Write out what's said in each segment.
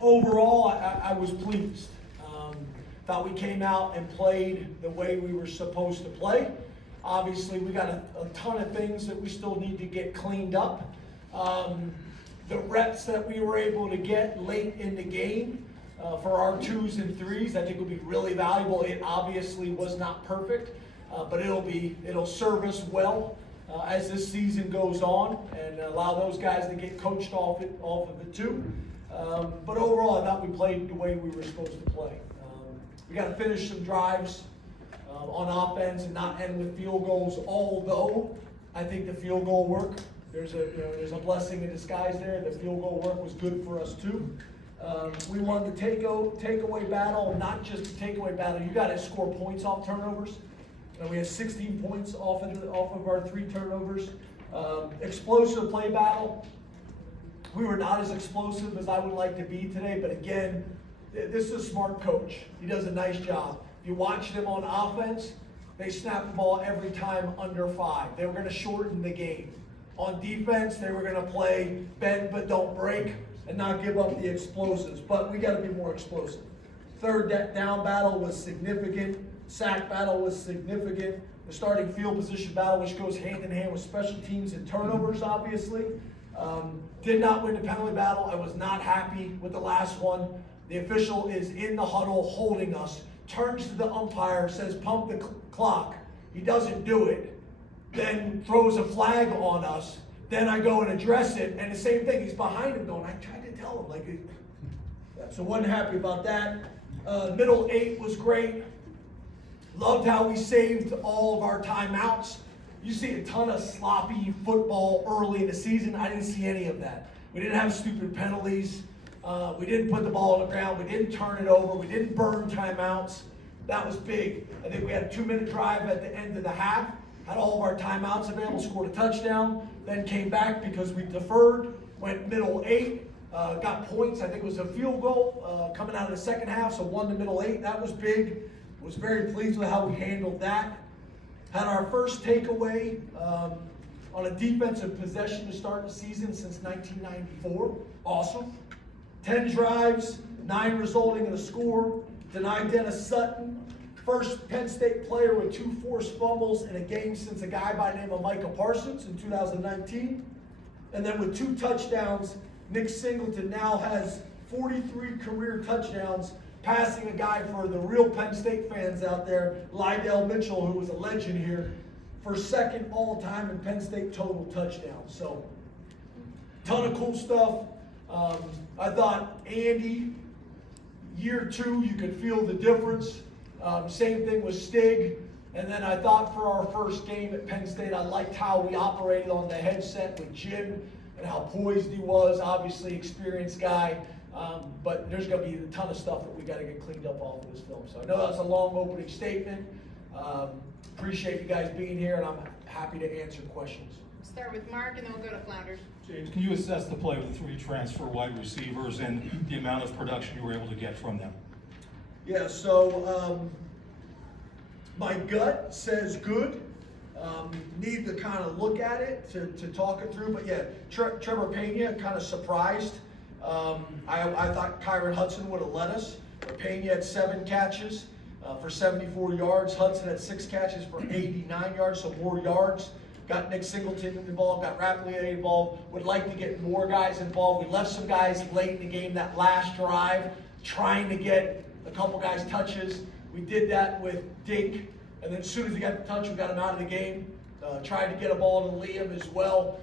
Overall, I was pleased. Thought we came out and played the way we were supposed to play. Obviously, we got a ton of things that we still need to get cleaned up. The reps that we were able to get late in the game for our 2s and 3s, I think will be really valuable. It obviously was not perfect, but it'll serve us well as this season goes on and allow those guys to get coached off of the 2. But overall, I thought we played the way we were supposed to play. We got to finish some drives on offense and not end with field goals. Although I think the field goal work, there's a blessing in disguise there. The field goal work was good for us too. We won the takeaway battle, not just the takeaway battle. You got to score points off turnovers. And we had 16 points off of our 3 turnovers. Explosive play battle. We were not as explosive as I would like to be today, but again, this is a smart coach. He does a nice job. If you watch them on offense, they snap the ball every time under 5. They were going to shorten the game. On defense, they were going to play bend but don't break and not give up the explosives, but we got to be more explosive. Third down battle was significant. Sack battle was significant. The starting field position battle, which goes hand in hand with special teams and turnovers, obviously. Did not win the penalty battle. I was not happy with the last one. The official is in the huddle holding us, turns to the umpire, says pump the clock. He doesn't do it, then throws a flag on us. Then I go and address it, and the same thing. He's behind him going, I tried to tell him. So wasn't happy about that. Middle 8 was great. Loved how we saved all of our timeouts. You see a ton of sloppy football early in the season. I didn't see any of that. We didn't have stupid penalties. We didn't put the ball on the ground. We didn't turn it over. We didn't burn timeouts. That was big. I think we had a 2-minute drive at the end of the half. Had all of our timeouts available, scored a touchdown, then came back because we deferred, went middle 8, got points. I think it was a field goal coming out of the second half, so won the middle 8. That was big. Was very pleased with how we handled that. Had our first takeaway on a defensive possession to start the season since 1994. Awesome. 10 drives, 9 resulting in a score. Denied Dennis Sutton. First Penn State player with 2 forced fumbles in a game since a guy by the name of Micah Parsons in 2019. And then with 2 touchdowns, Nick Singleton now has 43 career touchdowns, passing a guy for the real Penn State fans out there, Lydell Mitchell, who was a legend here, for second all-time in Penn State total touchdowns. So, ton of cool stuff. I thought Andy, year 2, you could feel the difference. Same thing with Stig. And then I thought for our first game at Penn State, I liked how we operated on the headset with Jim and how poised he was. Obviously, experienced guy. But there's going to be a ton of stuff that we got to get cleaned up off of this film. So I know that's a long opening statement. Appreciate you guys being here, and I'm happy to answer questions. Start with Mark, and then we'll go to Flounders. James, can you assess the play with the 3 transfer wide receivers and the amount of production you were able to get from them? Yeah, so my gut says good. Need to kind of look at it to talk it through. But yeah, Trevor Pena kind of surprised. I thought Kyron Hudson would have led us. Pena had 7 catches for 74 yards. Hudson had 6 catches for 89 yards, so more yards. Got Nick Singleton involved, got Rapplier involved. Would like to get more guys involved. We left some guys late in the game that last drive, trying to get a couple guys touches. We did that with Dink, and then as soon as he got the touch, we got him out of the game. Tried to get a ball to Liam as well.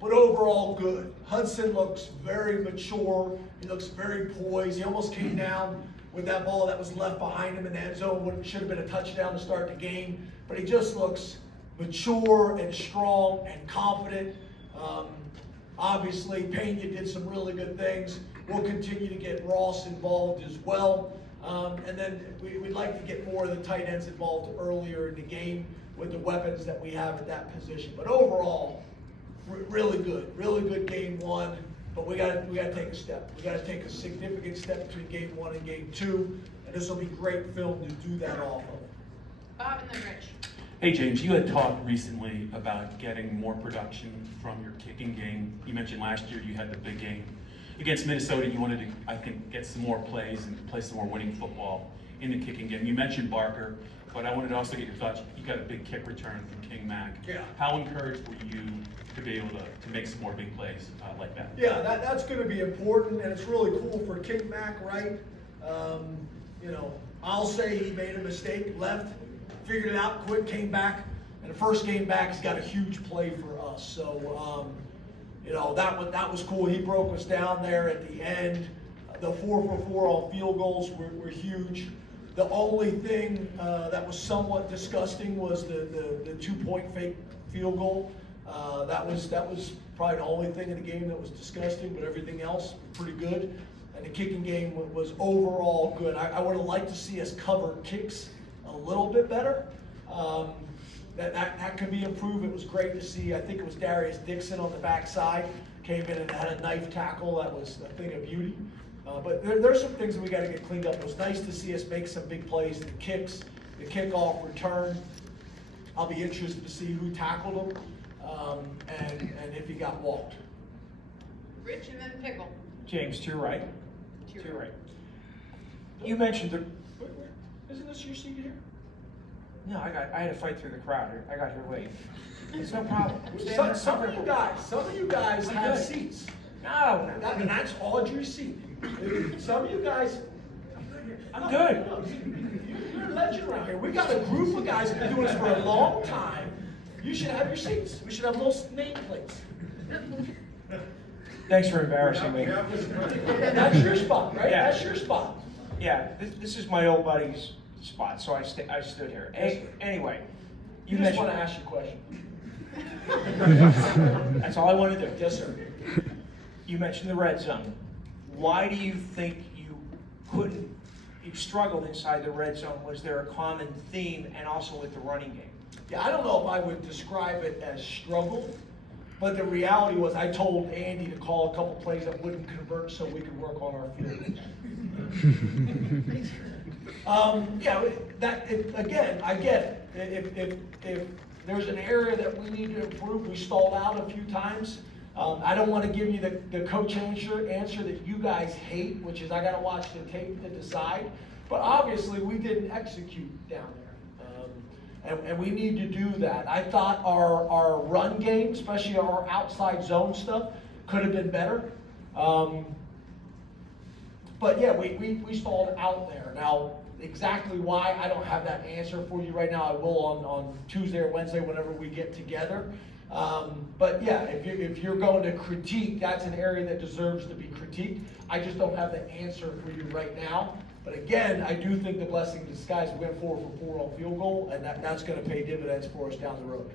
But overall, good. Hudson looks very mature. He looks very poised. He almost came down with that ball that was left behind him in the end zone. Should have been a touchdown to start the game. But he just looks mature and strong and confident. Obviously, Pena did some really good things. We'll continue to get Ross involved as well. And then we'd like to get more of the tight ends involved earlier in the game with the weapons that we have at that position. But overall, really good game 1. But we got to take a step. We got to take a significant step between game 1 and game 2, and this will be great film to do that off of. Bob and then Rich. Hey James, you had talked recently about getting more production from your kicking game. You mentioned last year you had the big game against Minnesota. You wanted to, I think, get some more plays and play some more winning football in the kicking game. You mentioned Barker, but I wanted to also get your thoughts. You got a big kick return from King Mack. Yeah. How encouraged were you to be able to make some more big plays like that? Yeah, that's going to be important, and it's really cool for King Mack, right? You know, I'll say he made a mistake, left, figured it out, quick, came back, and the first game back, he's got a huge play for us. So, you know, that was cool. He broke us down there at the end. The 4-for-4 on field goals were huge. The only thing that was somewhat disgusting was the 2-point fake field goal. That was probably the only thing in the game that was disgusting, but everything else pretty good. And the kicking game was overall good. I would have liked to see us cover kicks a little bit better. That could be improved. It was great to see. I think it was Darius Dixon on the backside came in and had a knife tackle. That was a thing of beauty. But there's some things that we got to get cleaned up. It was nice to see us make some big plays. The kicks, the kickoff return. I'll be interested to see who tackled him and if he got walked. Rich and then Pickle. James, to your right. To your To your right. You mentioned the. Wait, isn't this your seat here? No, I had to fight through the crowd. I got here late. It's no problem. Some of you guys I'm have good. seats. No, And that's Audrey's seat. Some of you guys. I'm good. You're a legend around here. We got a group of guys that have been doing this for a long time. You should have your seats. We should have little nameplates. Thanks for embarrassing me. That's your spot, right? Yeah. That's your spot. Yeah, this is my old buddy's spot, so I stood here. Anyway, You just want to ask your question. That's all I want to do. Yes, sir. You mentioned the red zone. Why do you think you struggled inside the red zone? Was there a common theme, and also with the running game? Yeah, I don't know if I would describe it as struggle, but the reality was I told Andy to call a couple plays that wouldn't convert so we could work on our field. Again, I get it. If there's an area that we need to improve, we stalled out a few times. I don't want to give you the coach answer that you guys hate, which is I got to watch the tape to decide. But obviously, we didn't execute down there, and we need to do that. I thought our run game, especially our outside zone stuff, could have been better. But yeah, we stalled out there. Now, exactly why, I don't have that answer for you right now. I will on Tuesday or Wednesday whenever we get together. But yeah, if you're going to critique, that's an area that deserves to be critiqued. I just don't have the answer for you right now. But again, I do think the blessing in disguise, we went 4-for-4 on field goal, and that's going to pay dividends for us down the road.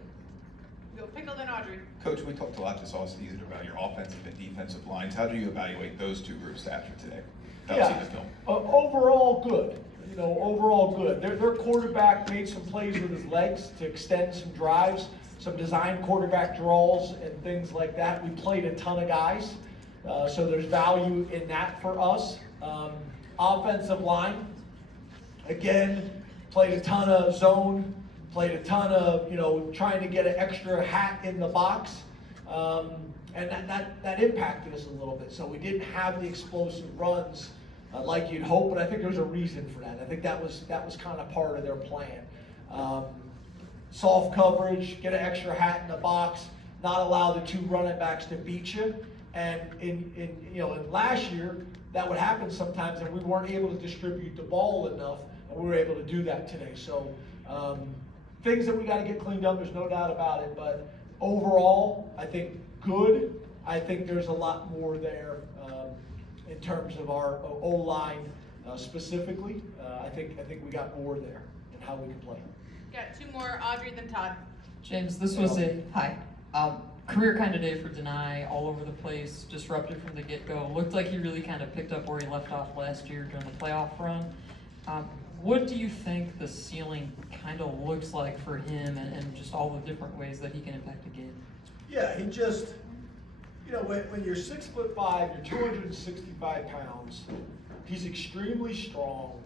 Go Pickle then Audrey. Coach, we talked a lot this offseason about your offensive and defensive lines. How do you evaluate those two groups after today? Yeah, overall good. You know, overall good. Their quarterback made some plays with his legs to extend some drives, some design quarterback draws and things like that. We played a ton of guys, so there's value in that for us. Offensive line, again, played a ton of zone, played a ton of, trying to get an extra hat in the box. And that impacted us a little bit. So we didn't have the explosive runs like you'd hope, but I think there's a reason for that. I think that was kind of part of their plan. Soft coverage, get an extra hat in the box, not allow the two running backs to beat you. And in last year, that would happen sometimes, and we weren't able to distribute the ball enough, and we were able to do that today. So things that we got to get cleaned up, there's no doubt about it. But overall, I think good. I think there's a lot more there in terms of our O-line specifically. I think we got more there in how we can play. Got two more, Audrey then Todd. James, this was a career kind of day for Deny, all over the place, disrupted from the get-go. Looked like he really kind of picked up where he left off last year during the playoff run. What do you think the ceiling kind of looks like for him and just all the different ways that he can impact the game? Yeah, he just, when you're 6'5", you're 265 pounds, he's extremely strong.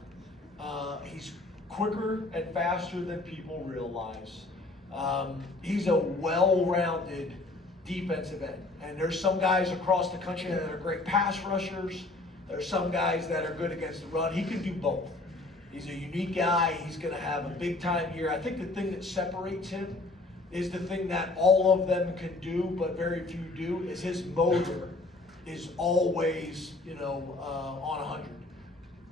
He's quicker and faster than people realize. He's a well-rounded defensive end. And there's some guys across the country that are great pass rushers. There's some guys that are good against the run. He can do both. He's a unique guy. He's going to have a big-time year. I think the thing that separates him is the thing that all of them can do, but very few do, is his motor is always, on 100.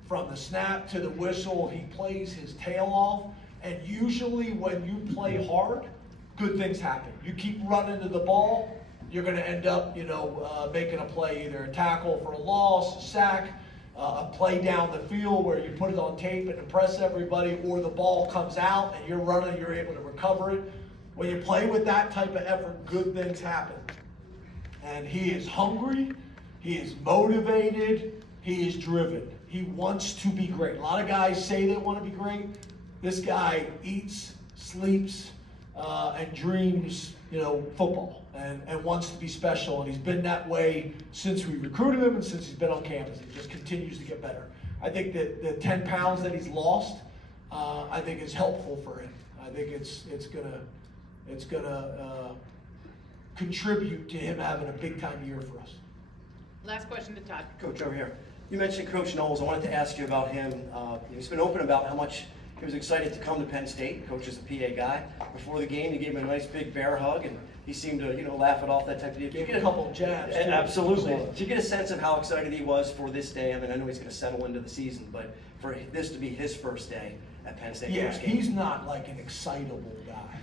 From the snap to the whistle, he plays his tail off. And usually when you play hard, good things happen. You keep running to the ball, you're going to end up, making a play, either a tackle for a loss, a sack, a play down the field where you put it on tape and impress everybody, or the ball comes out and you're running, you're able to recover it. When you play with that type of effort, good things happen. And he is hungry, he is motivated, he is driven. He wants to be great. A lot of guys say they want to be great. This guy eats, sleeps, and dreams, football and wants to be special. And he's been that way since we recruited him and since he's been on campus. He just continues to get better. I think that the 10 pounds that he's lost, I think is helpful for him. I think it's gonna contribute to him having a big time year for us. Last question to Todd. Coach, over here. You mentioned Coach Knowles. I wanted to ask you about him. He's been open about how much he was excited to come to Penn State. Coach is a PA guy. Before the game, he gave him a nice big bear hug, and he seemed to, laugh it off, that type of deal. Gave him a couple of jabs. Too. Absolutely. Did you get a sense of how excited he was for this day? I mean, I know he's going to settle into the season, but for this to be his first day at Penn State. Yeah, first game. he's not like an excitable guy.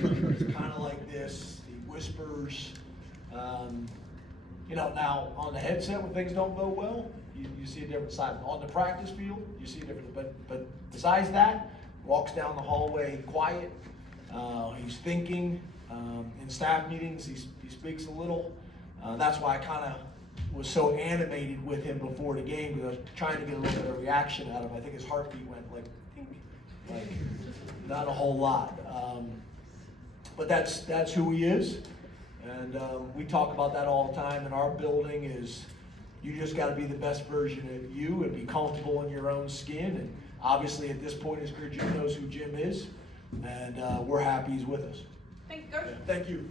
He's kind of like this. He whispers. Now on the headset when things don't go well, you see a different side. On the practice field, you see a different. But besides that, walks down the hallway quiet. He's thinking. In staff meetings, he speaks a little. That's why I kind of was so animated with him before the game, because I was trying to get a little bit of reaction out of him. I think his heartbeat went like, ding, like not a whole lot. But that's who he is. And we talk about that all the time in our building. Is you just got to be the best version of you and be comfortable in your own skin. And obviously at this point in his career, Jim knows who Jim is, and we're happy he's with us. Thank you, Coach. Thank you.